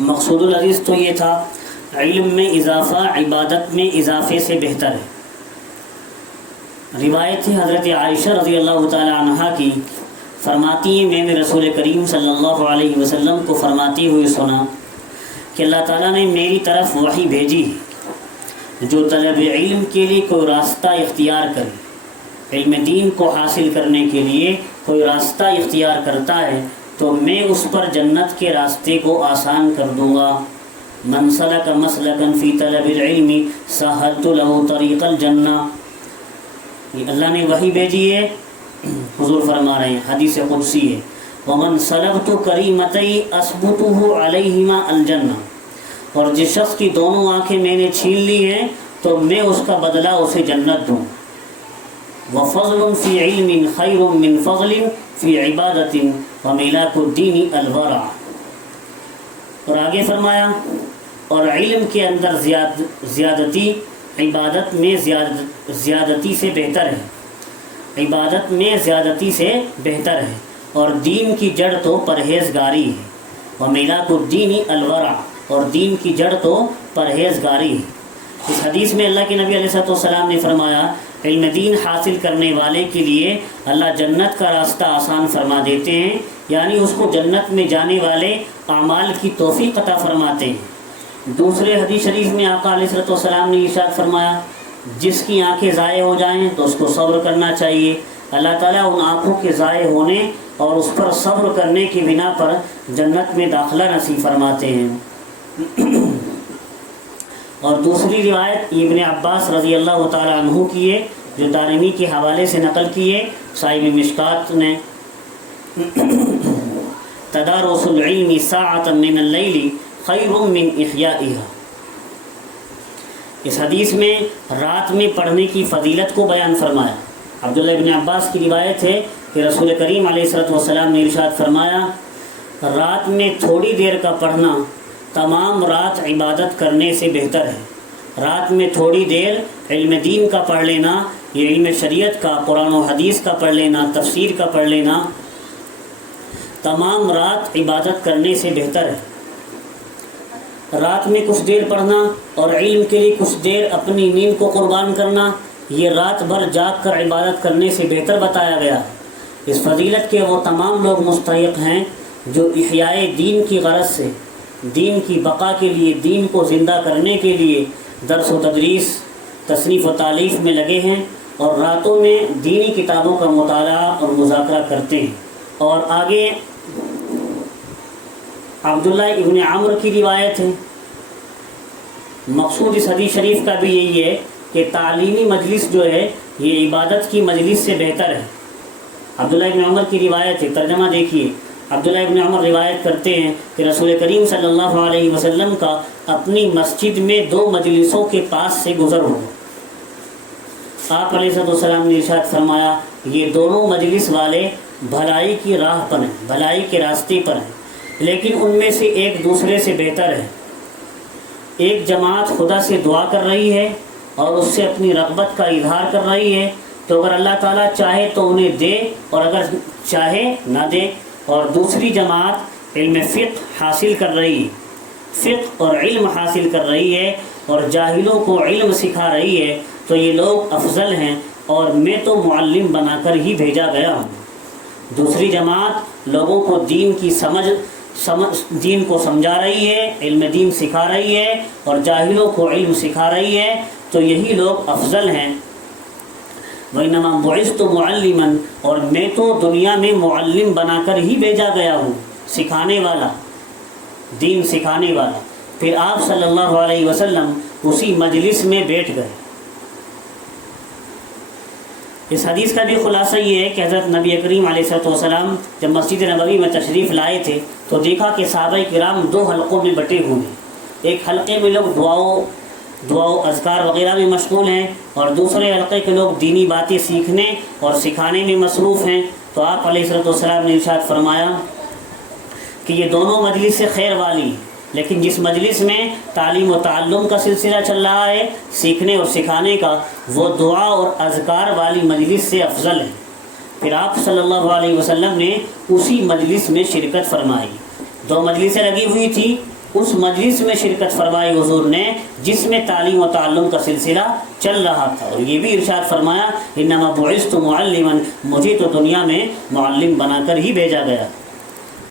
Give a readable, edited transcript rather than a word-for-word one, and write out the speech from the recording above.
مقصود الحدیث تو یہ تھا علم میں اضافہ عبادت میں اضافے سے بہتر ہے۔ روایت ہے حضرت عائشہ رضی اللہ تعالی عنہا کی، فرماتی ہیں میں نے رسول کریم صلی اللہ علیہ وسلم کو فرماتے ہوئے سنا کہ اللہ تعالیٰ نے میری طرف وحی بھیجی ہے، جو طلب علم کے لیے کوئی راستہ اختیار کرے، علم دین کو حاصل کرنے کے لیے کوئی راستہ اختیار کرتا ہے تو میں اس پر جنت کے راستے کو آسان کر دوں گا۔ من سلک مسلکا فی طلب العلم سہلت لہ طریق الجنہ، یہ اللہ نے وحی بھیجی ہے، حضور فرما رہے ہیں، حدیث قدسی ہے، ومن سلبت کریمتی اثبتہ علیہما الجنہ، اور جس شخص کی دونوں آنکھیں میں نے چھین لی ہیں تو میں اس کا بدلہ اسے جنت دوں۔ وفضل فی علم خیر من فضل فی عبادت ومیلاک الدین الورع، اور آگے فرمایا اور علم کے اندر زیادتی عبادت میں زیادتی سے بہتر ہے، عبادت میں زیادتی سے بہتر ہے، اور دین کی جڑ تو پرہیزگاری ہے، ومیلاک الدین الورع، اور دین کی جڑ تو پرہیزگاری ہے۔ اس حدیث میں اللہ کے نبی علیہ الصلوۃ والسلام نے فرمایا علم دین حاصل کرنے والے کے لیے اللہ جنت کا راستہ آسان فرما دیتے ہیں، یعنی اس کو جنت میں جانے والے اعمال کی توفیق عطا فرماتے ہیں۔ دوسرے حدیث شریف میں آقا علیہ الصلوۃ والسلام نے ارشاد فرمایا جس کی آنکھیں ضائع ہو جائیں تو اس کو صبر کرنا چاہیے، اللہ تعالیٰ ان آنکھوں کے ضائع ہونے اور اس پر صبر کرنے کی بنا پر جنت میں داخلہ نصیب فرماتے ہیں۔ اور دوسری روایت ابن عباس رضی اللہ تعالی عنہ کی ہے، جو دارمی کے حوالے سے نقل کی ہے صاحب مشکات نے، تدارس العلم ساعة من اللیل خیر من احیائها، اس حدیث میں رات میں پڑھنے کی فضیلت کو بیان فرمایا۔ عبداللہ ابن عباس کی روایت ہے کہ رسول کریم علیہ الصلوۃ والسلام نے ارشاد فرمایا رات میں تھوڑی دیر کا پڑھنا تمام رات عبادت کرنے سے بہتر ہے۔ رات میں تھوڑی دیر علم دین کا پڑھ لینا، یہ علم شریعت کا، قرآن و حدیث کا پڑھ لینا، تفسیر کا پڑھ لینا، تمام رات عبادت کرنے سے بہتر ہے۔ رات میں کچھ دیر پڑھنا اور علم کے لیے کچھ دیر اپنی نیند کو قربان کرنا، یہ رات بھر جاگ کر عبادت کرنے سے بہتر بتایا گیا۔ اس فضیلت کے وہ تمام لوگ مستحق ہیں جو احیاء دین کی غرض سے، دین کی بقا کے لیے، دین کو زندہ کرنے کے لیے درس و تدریس، تصنیف و تالیف میں لگے ہیں اور راتوں میں دینی کتابوں کا مطالعہ اور مذاکرہ کرتے ہیں۔ اور آگے عبداللہ ابن عمر کی روایت ہے، مقصود اس حدیث شریف کا بھی یہی ہے کہ تعلیمی مجلس جو ہے یہ عبادت کی مجلس سے بہتر ہے۔ عبداللہ ابن عمر کی روایت ہے، ترجمہ دیکھیے، عبداللہ ابن عمر روایت کرتے ہیں کہ رسول کریم صلی اللہ علیہ وسلم کا اپنی مسجد میں 2 مجلسوں کے پاس سے گزر ہوا۔ آپ علیہ السلام نے ارشاد فرمایا یہ دونوں مجلس والے بھلائی کی راہ پر ہیں، بھلائی کے راستے پر ہیں، لیکن ان میں سے ایک دوسرے سے بہتر ہے۔ ایک جماعت خدا سے دعا کر رہی ہے اور اس سے اپنی رغبت کا اظہار کر رہی ہے، تو اگر اللہ تعالیٰ چاہے تو انہیں دے اور اگر چاہے نہ دے، اور دوسری جماعت علم فقہ حاصل کر رہی ہے، فقہ اور علم حاصل کر رہی ہے اور جاہلوں کو علم سکھا رہی ہے، تو یہ لوگ افضل ہیں اور میں تو معلم بنا کر ہی بھیجا گیا ہوں۔ دوسری جماعت لوگوں کو دین کی دین کو سمجھا رہی ہے، علم دین سکھا رہی ہے اور جاہلوں کو علم سکھا رہی ہے، تو یہی لوگ افضل ہیں۔ وَإِنَّمَا بُعِثْتُ مُعَلِّمًا، اور میں تو دنیا میں معلم بنا کر ہی بھیجا گیا ہوں، سکھانے والا، دین سکھانے والا۔ پھر آپ صلی اللہ علیہ وسلم اسی مجلس میں بیٹھ گئے۔ اس حدیث کا بھی خلاصہ یہ ہے کہ حضرت نبی کریم علیہ السلام جب مسجد نبوی میں تشریف لائے تھے تو دیکھا کہ صحابہ کرام 2 حلقوں میں بٹے ہوئے ہیں۔ ایک حلقے میں لوگ دعاؤں اذکار وغیرہ میں مشغول ہیں اور دوسرے حلقے کے لوگ دینی باتیں سیکھنے اور سکھانے میں مصروف ہیں۔ تو آپ علیہ السلام نے ارشاد فرمایا کہ یہ دونوں مجلس سے خیر والی، لیکن جس مجلس میں تعلیم و تعلم کا سلسلہ چل رہا ہے، سیکھنے اور سکھانے کا، وہ دعا اور اذکار والی مجلس سے افضل ہے۔ پھر آپ صلی اللہ علیہ وسلم نے اسی مجلس میں شرکت فرمائی۔ 2 مجلسیں لگی ہوئی تھی، اس مجلس میں شرکت فرمائی حضور نے جس میں تعلیم و تعلم کا سلسلہ چل رہا تھا، اور یہ بھی ارشاد فرمایا انما بعثت معلما، مجھے تو دنیا میں معلم بنا کر ہی بھیجا گیا۔